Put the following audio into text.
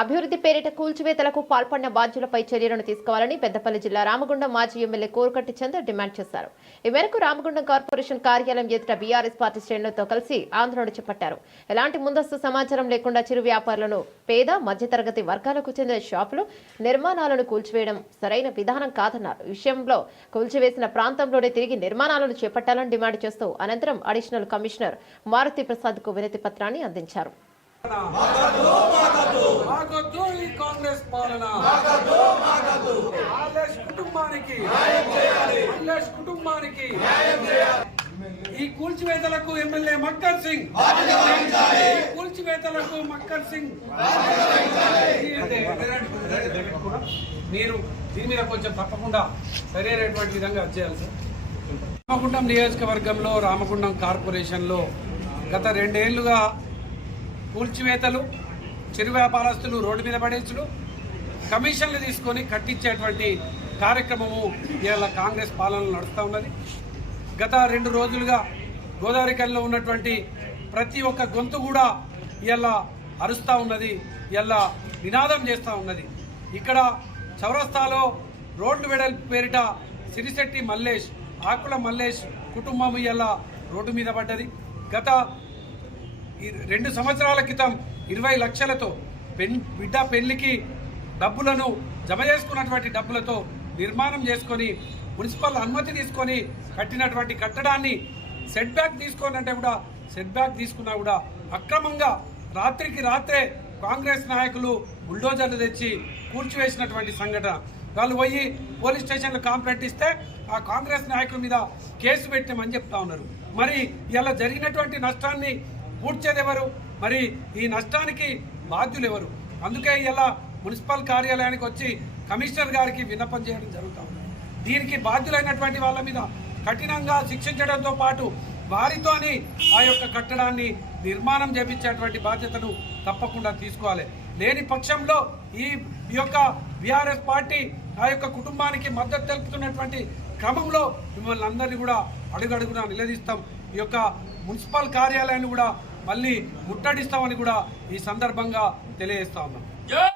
అభివృద్ధి పేరిట కూల్చివేతలకు పాల్పడిన బాధ్యులపై చర్యలను తీసుకోవాలని పెద్దపల్లి జిల్లా రామగుండం మాజీ ఎమ్మెల్యే కోరుకట్టి చందర్ డిమాండ్ చేశారు. ఈ మేరకు రామగుండం కార్పొరేషన్ కార్యాలయం ఎదుట బీఆర్ఎస్ పార్టీ శ్రేణులతో కలిసి ఆందోళన చేపట్టారు. ఎలాంటి ముందస్తు సమాచారం లేకుండా చిరు వ్యాపారులను, పేద మధ్యతరగతి వర్గాలకు చెందిన షాపులు, నిర్మాణాలను కూల్చివేయడం సరైన విధానం కాదన్నారు. ఈ విషయంలో కూల్చివేసిన ప్రాంతంలోనే తిరిగి నిర్మాణాలను చేపట్టాలని డిమాండ్ చేస్తూ అనంతరం అడిషనల్ కమిషనర్ మారుతి ప్రసాద్ కు వినతి పత్రాన్ని అందించారు. కాంగ్రెస్ పాలన కుటుంబానికి ఈ కూల్చివేతలకు ఎమ్మెల్యే మక్కర్ సింగ్ మీరు దీని మీద కొంచెం తప్పకుండా సరైనటువంటి విధంగా చేయాలి సార్. రామగుండం నియోజకవర్గంలో రామగుండం కార్పొరేషన్లో గత 2 ఏళ్లుగా కూల్చివేతలు, చిరు వ్యాపారస్తులు రోడ్డు మీద పడేసులు, కమిషన్లు తీసుకొని కట్టించేటువంటి కార్యక్రమము ఇవాళ కాంగ్రెస్ పాలనలో నడుస్తూ ఉన్నది. గత 2 రోజులుగా గోదావరికల్లో ఉన్నటువంటి ప్రతి ఒక్క గొంతు కూడా ఇవాళ అరుస్తూ ఉన్నది, ఇవాళ నినాదం చేస్తూ ఉన్నది. ఇక్కడ చౌరస్తాలో రోడ్లు వెడల్పు పేరిట సిరిశెట్టి మల్లేష్, ఆకుల మల్లేష్ కుటుంబం ఇవాళ రోడ్డు మీద పడ్డది. గత 2 సంవత్సరాల క్రితం 20 లక్షలతో బిడ్డ పెళ్లికి డబ్బులను జమ చేసుకున్నటువంటి డబ్బులతో నిర్మాణం చేసుకొని మున్సిపల్ అనుమతి తీసుకొని కట్టినటువంటి కట్టడాన్ని సెట్ బ్యాక్ తీసుకోనంటే కూడా సెట్ బ్యాక్ తీసుకున్నా కూడా అక్రమంగా రాత్రికి రాత్రే కాంగ్రెస్ నాయకులు బుల్డోజర్లు తెచ్చి కూల్చివేసినటువంటి సంఘటన. వాళ్ళు పోయి పోలీస్ స్టేషన్లో కంప్లైంట్ ఇస్తే ఆ కాంగ్రెస్ నాయకుల మీద కేసు పెట్టామని చెప్తా ఉన్నారు. మరి ఇలా జరిగినటువంటి నష్టాన్ని పూడ్చేది ఎవరు? మరి ఈ నష్టానికి బాధ్యులు ఎవరు? అందుకే ఇలా మున్సిపల్ కార్యాలయానికి వచ్చి కమిషనర్ గారికి విన్నపం చేయడం జరుగుతూ ఉంది. దీనికి బాధ్యులైనటువంటి వాళ్ళ మీద కఠినంగా శిక్షించడంతో పాటు వారితోని ఆ యొక్క కట్టడాన్ని నిర్మాణం చేపించేటువంటి బాధ్యతను తప్పకుండా తీసుకోవాలి. లేని పక్షంలో ఈ యొక్క బీఆర్ఎస్ పార్టీ ఆ యొక్క కుటుంబానికి మద్దతు తెలుపుతున్నటువంటి క్రమంలో మిమ్మల్ని అందరినీ కూడా అడుగడుగునా నిలదీస్తాం. ఈ యొక్క మున్సిపల్ కార్యాలయాన్ని కూడా మళ్ళీ ముట్టడిస్తామని కూడా ఈ సందర్భంగా తెలియజేస్తా ఉన్నాం.